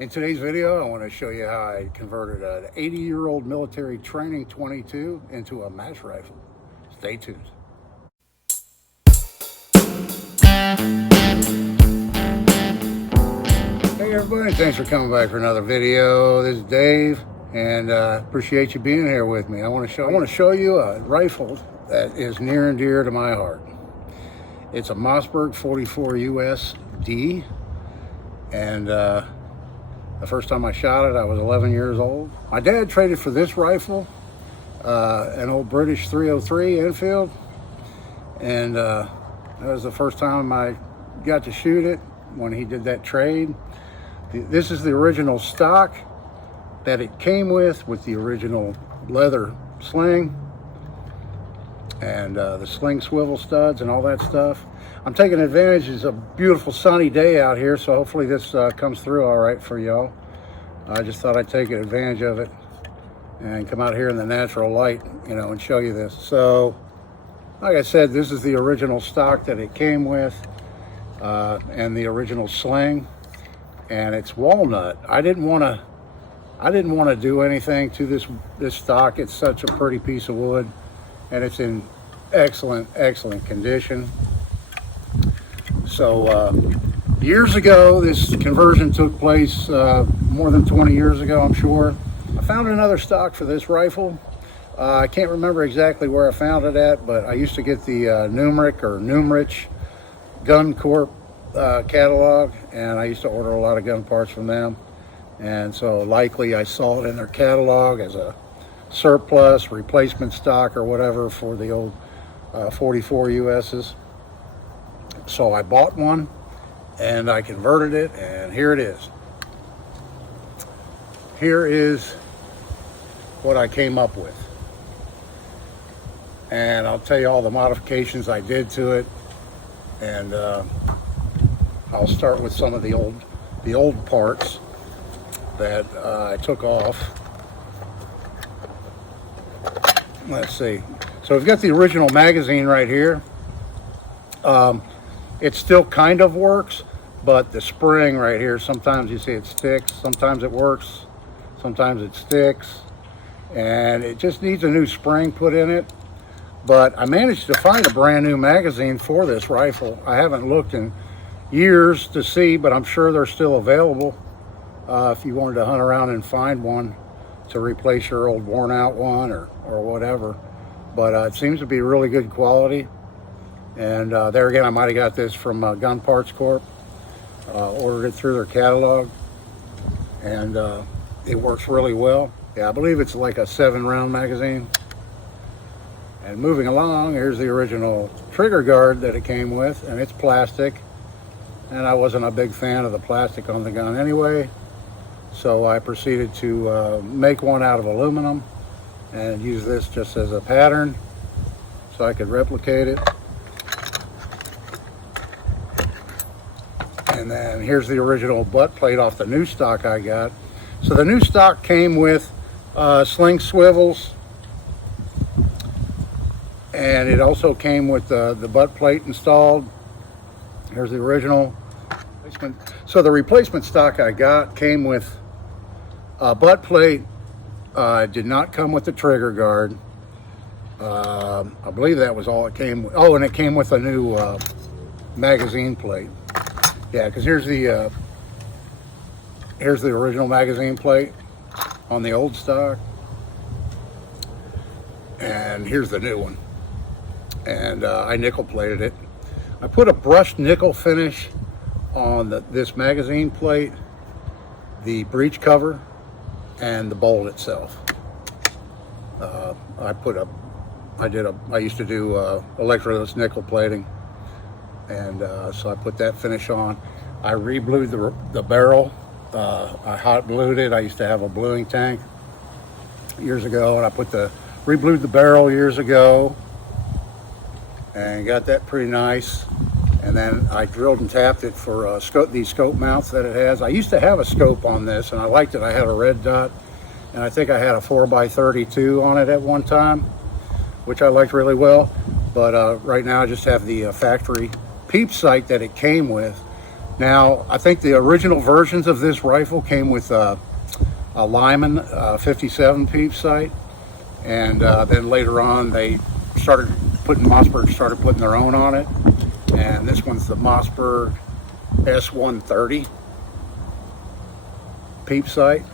In today's video, I want to show you how I converted an 80-year-old military training 22 into a mass rifle. Stay tuned. Hey everybody, thanks for coming back for another video. This is Dave, and appreciate you being here with me. I want to show you a rifle that is near and dear to my heart. It's a Mossberg 44 USD, and the first time I shot it, I was 11 years old. My dad traded for this rifle, an old British 303 Enfield, and that was the first time I got to shoot it when he did that trade. This is the original stock that it came with the original leather sling and the sling swivel studs and all that stuff. I'm taking advantage. It's a beautiful sunny day out here, so hopefully this comes through all right for y'all. I just thought I'd take advantage of it and come out here in the natural light, you know, and show you this. So, like I said, this is the original stock that it came with, and the original sling, and it's walnut. I didn't want to do anything to this stock. It's such a pretty piece of wood, and it's in excellent condition. So years ago, this conversion took place, more than 20 years ago, I'm sure. I found another stock for this rifle. I can't remember exactly where I found it at, but I used to get the Numrich Gun Corp catalog, and I used to order a lot of gun parts from them. And so likely I saw it in their catalog as a surplus, replacement stock, or whatever for the old 44 USs. So I bought one and I converted it, and here it is. Here is what I came up with. And I'll tell you all the modifications I did to it, and I'll start with some of the old parts that I took off. Let's see. So we've got the original magazine right here. It still kind of works, but the spring right here, sometimes you see it sticks, sometimes it works, sometimes it sticks, and it just needs a new spring put in it. But I managed to find a brand new magazine for this rifle. I haven't looked in years to see, but I'm sure they're still available if you wanted to hunt around and find one to replace your old worn out one or whatever. But it seems to be really good quality. And there again, I might have got this from Gun Parts Corp. Ordered it through their catalog, and it works really well. Yeah, I believe it's like a 7-round magazine. And moving along, here's the original trigger guard that it came with, and it's plastic. And I wasn't a big fan of the plastic on the gun anyway, so I proceeded to make one out of aluminum and use this just as a pattern so I could replicate it. And then here's the original butt plate off the new stock I got. So the new stock came with sling swivels, and it also came with the butt plate installed. Here's the original replacement. So the replacement stock I got came with a butt plate. Did not come with the trigger guard. I believe that was all it came with. Oh, and it came with a new magazine plate. Yeah, because here's the original magazine plate on the old stock, and here's the new one. And I nickel plated it. I put a brushed nickel finish on this magazine plate, the breech cover, and the bolt itself. I used to do electroless nickel plating, and so I put that finish on. I re-blued the barrel. I hot blued it. I used to have a bluing tank years ago, and I re-blued the barrel years ago and got that pretty nice. And then I drilled and tapped it for these scope mounts that it has. I used to have a scope on this, and I liked it. I had a red dot, and I think I had a 4x32 on it at one time, which I liked really well. But right now I just have the factory peep sight that it came with. Now, I think the original versions of this rifle came with a Lyman 57 peep sight, and then later on they Mossberg started putting their own on it, and this one's the Mossberg S130 peep sight,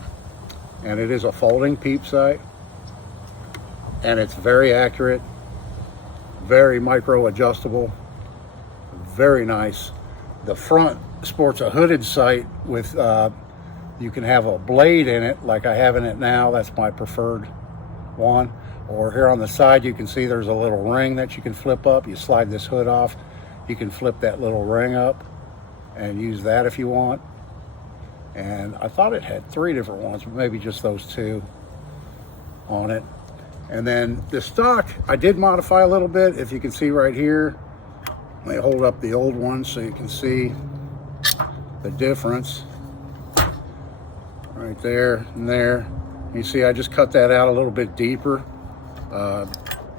and it is a folding peep sight, and it's very accurate, very micro adjustable, very nice. The front sports a hooded sight with you can have a blade in it like I have in it now. That's my preferred one. Or here on the side you can see there's a little ring that you can flip up. You slide this hood off, you can flip that little ring up and use that if you want. And I thought it had 3 different ones, but maybe just those 2 on it. And then the stock I did modify a little bit. If you can see right here, let me hold up the old one so you can see the difference right there and there. You see I just cut that out a little bit deeper.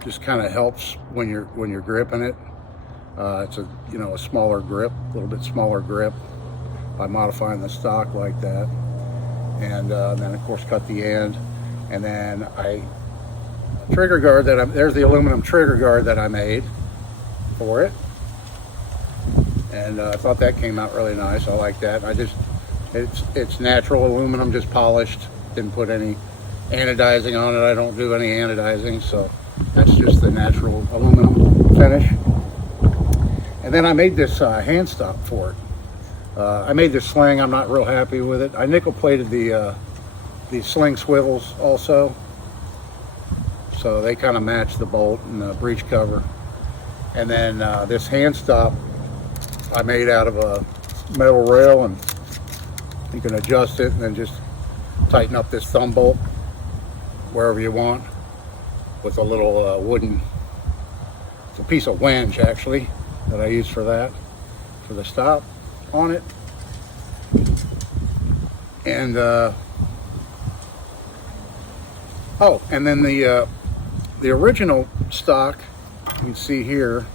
Just kind of helps when you're gripping it. It's a smaller grip, a little bit smaller grip by modifying the stock like that. And then of course cut the end, and then trigger guard there's the aluminum trigger guard that I made for it. And I thought that came out really nice. I like that. It's natural aluminum, just polished. Didn't put any anodizing on it. I don't do any anodizing, so that's just the natural aluminum finish. And then I made this hand stop for it. I made this sling. I'm not real happy with it. I nickel plated the sling swivels also, so they kind of match the bolt and the breech cover. And then this hand stop I made out of a metal rail, and you can adjust it and then just tighten up this thumb bolt wherever you want with a little wooden, it's a piece of winch actually that I use for that, for the stop on it. And and then the original stock, you can see here,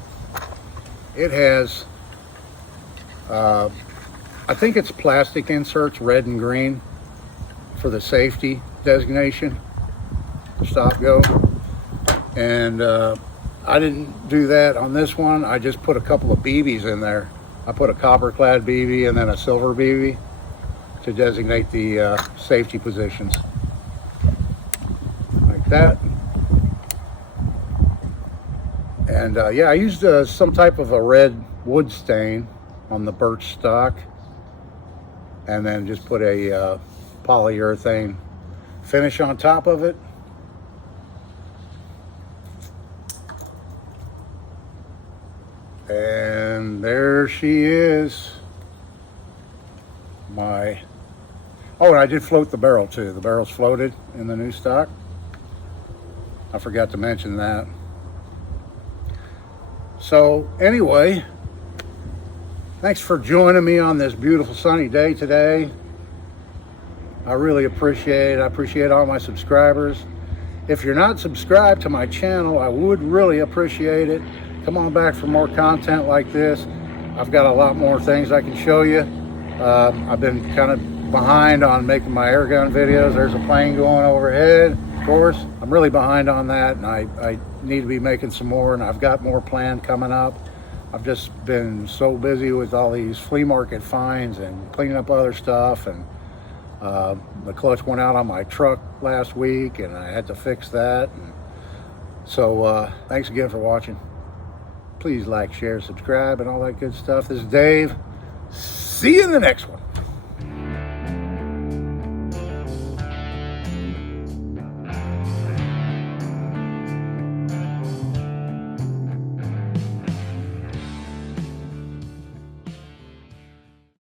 it has I think it's plastic inserts, red and green, for the safety designation, stop go. And I didn't do that on this one. I just put a couple of BBs in there. I put a copper clad BB and then a silver BB to designate the safety positions, like that. And yeah, I used some type of a red wood stain on the birch stock, and then just put a polyurethane finish on top of it. And there she is. Oh, and I did float the barrel too. The barrel's floated in the new stock. I forgot to mention that. So anyway, thanks for joining me on this beautiful sunny day today. I really appreciate it. I appreciate all my subscribers. If you're not subscribed to my channel, I would really appreciate it. Come on back for more content like this. I've got a lot more things I can show you. I've been kind of behind on making my air gun videos. There's a plane going overhead, of course. I'm really behind on that, and I need to be making some more, and I've got more planned coming up. I've just been so busy with all these flea market finds and cleaning up other stuff, and the clutch went out on my truck last week and I had to fix that. And so thanks again for watching. Please like, share, subscribe, and all that good stuff. This is Dave. See you in the next one.